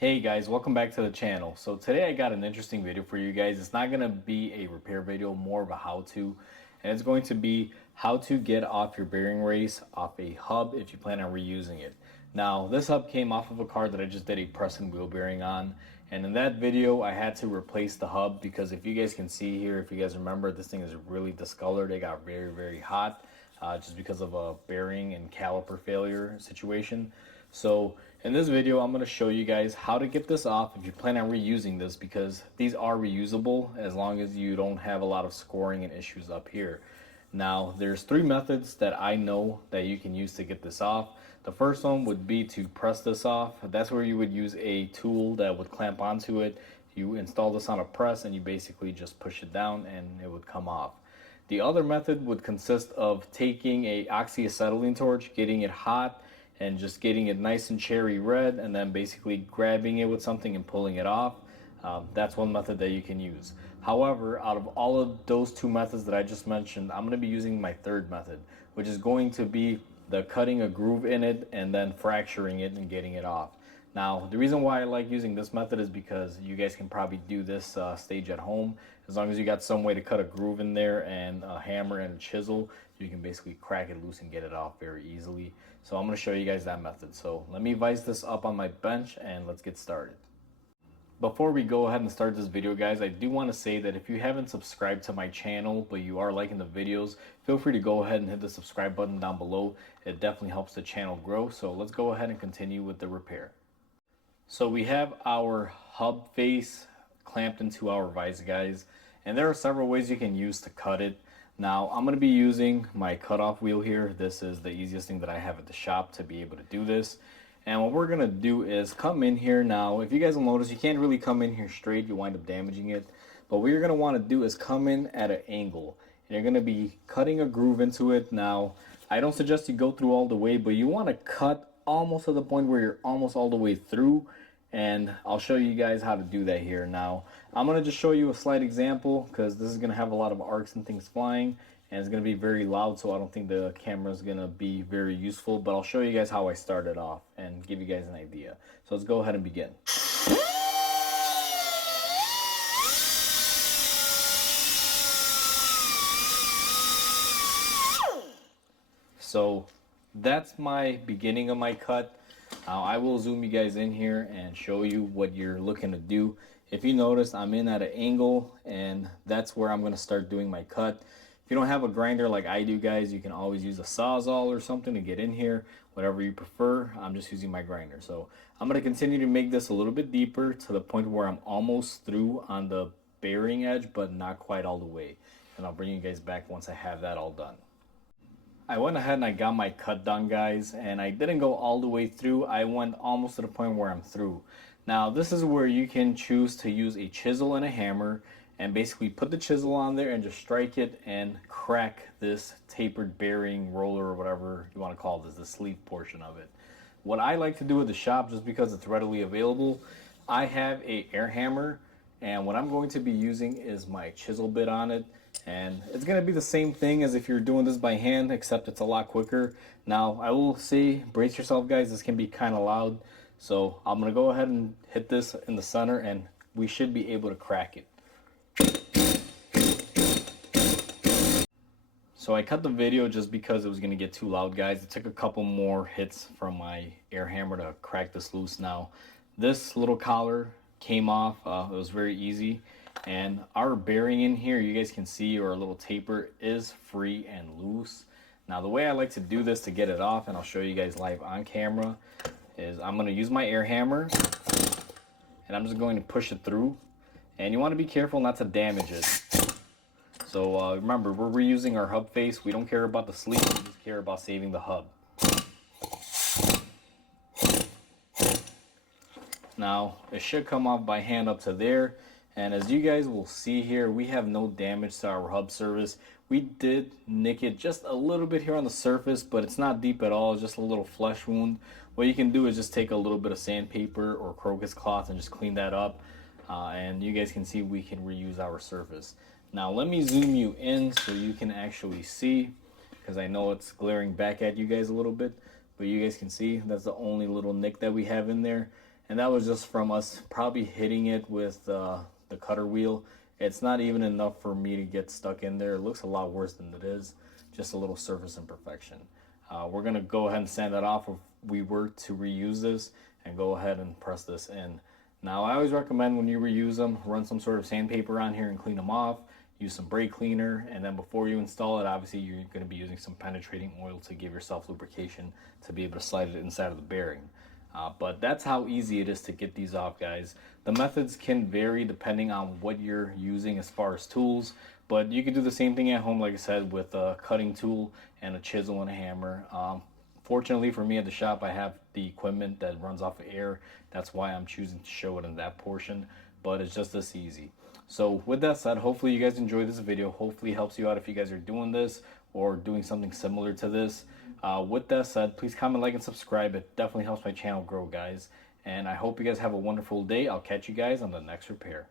Hey guys, welcome back to the channel. So today I got an interesting video for you guys. It's not going to be a repair video, more of a how-to. And it's going to be how to get off your bearing race off a hub if you plan on reusing it. Now, this hub came off of a car that I just did a press and wheel bearing on. And in that video, I had to replace the hub because if you guys can see here, if you guys remember, this thing is really discolored. It got very, very hot just because of a bearing and caliper failure situation. So in this video, I'm going to show you guys how to get this off if you plan on reusing this, because these are reusable as long as you don't have a lot of scoring and issues up here. Now, there's three methods that I know that you can use to get this off. The first one would be to press this off. That's where you would use a tool that would clamp onto it. You install this on a press and you basically just push it down and it would come off. The other method would consist of taking a oxyacetylene torch, getting it hot, and just getting it nice and cherry red, and then basically grabbing it with something and pulling it off. That's one method that you can use. However, out of all of those two methods that I just mentioned, I'm going to be using my third method, which is going to be the cutting a groove in it and then fracturing it and getting it off. Now, the reason why I like using this method is because you guys can probably do this stage at home. As long as you got some way to cut a groove in there and a hammer and a chisel, you can basically crack it loose and get it off very easily. So I'm going to show you guys that method. So let me vise this up on my bench and let's get started. Before we go ahead and start this video, guys, I do want to say that if you haven't subscribed to my channel but you are liking the videos, feel free to go ahead and hit the subscribe button down below. It definitely helps the channel grow. So let's go ahead and continue with the repair. So we have our hub face clamped into our vise, guys, and there are several ways you can use to cut it. Now I'm going to be using my cutoff wheel here. This is the easiest thing that I have at the shop to be able to do this. And what we're going to do is come in here. Now if you guys will notice, you can't really come in here straight, you wind up damaging it. But what you're going to want to do is come in at an angle, and you're going to be cutting a groove into it. Now I don't suggest you go through all the way, but you want to cut almost to the point where you're almost all the way through, and I'll show you guys how to do that here. Now I'm going to just show you a slight example because this is going to have a lot of arcs and things flying, and it's going to be very loud, so I don't think the camera is going to be very useful, but I'll show you guys how I started off and give you guys an idea. So let's go ahead and begin. So that's my beginning of my cut. Now I will zoom you guys in here and show you what you're looking to do. If you notice, I'm in at an angle, and that's where I'm going to start doing my cut. If you don't have a grinder like I do, guys, you can always use a Sawzall or something to get in here, whatever you prefer. I'm just using my grinder. So I'm going to continue to make this a little bit deeper to the point where I'm almost through on the bearing edge, but not quite all the way. And I'll bring you guys back once I have that all done. I went ahead and I got my cut done, guys, and I didn't go all the way through. I went almost to the point where I'm through. Now this is where you can choose to use a chisel and a hammer and basically put the chisel on there and just strike it and crack this tapered bearing roller, or whatever you want to call this, the sleeve portion of it. What I like to do at the shop, just because it's readily available, I have a air hammer, and what I'm going to be using is my chisel bit on it. And it's going to be the same thing as if you're doing this by hand, except it's a lot quicker. Now I will say, brace yourself, guys, this can be kind of loud. So I'm going to go ahead and hit this in the center, and we should be able to crack it. So I cut the video just because it was going to get too loud, guys. It took a couple more hits from my air hammer to crack this loose. Now this little collar came off. It was very easy. And our bearing in here, you guys can see, or a little taper, is free and loose. Now the way I like to do this to get it off, and I'll show you guys live on camera, is I'm going to use my air hammer and I'm just going to push it through. And you want to be careful not to damage it. So remember, we're reusing our hub face. We don't care about the sleeve, we just care about saving the hub. Now it should come off by hand up to there. And as you guys will see here, we have no damage to our hub surface. We did nick it just a little bit here on the surface, but it's not deep at all. It's just a little flesh wound. What you can do is just take a little bit of sandpaper or crocus cloth and just clean that up. And you guys can see we can reuse our surface. Now let me zoom you in so you can actually see, because I know it's glaring back at you guys a little bit, but you guys can see that's the only little nick that we have in there. and that was just from us probably hitting it with the cutter wheel. It's not even enough for me to get stuck in there. It looks a lot worse than it is, just a little surface imperfection. We're gonna go ahead and sand that off if we were to reuse this, and go ahead and press this in. Now I always recommend when you reuse them, run some sort of sandpaper on here and clean them off. Use some brake cleaner, and then before you install it, obviously you're going to be using some penetrating oil to give yourself lubrication to be able to slide it inside of the bearing. But that's how easy it is to get these off, guys. The methods can vary depending on what you're using as far as tools, but you can do the same thing at home, like I said, with a cutting tool and a chisel and a hammer. Fortunately for me at the shop, I have the equipment that runs off of air. That's why I'm choosing to show it in that portion, but it's just this easy. So with that said, hopefully you guys enjoyed this video. Hopefully it helps you out if you guys are doing this or doing something similar to this. With that said, please comment, like, and subscribe. It definitely helps my channel grow, guys. And I hope you guys have a wonderful day. I'll catch you guys on the next repair.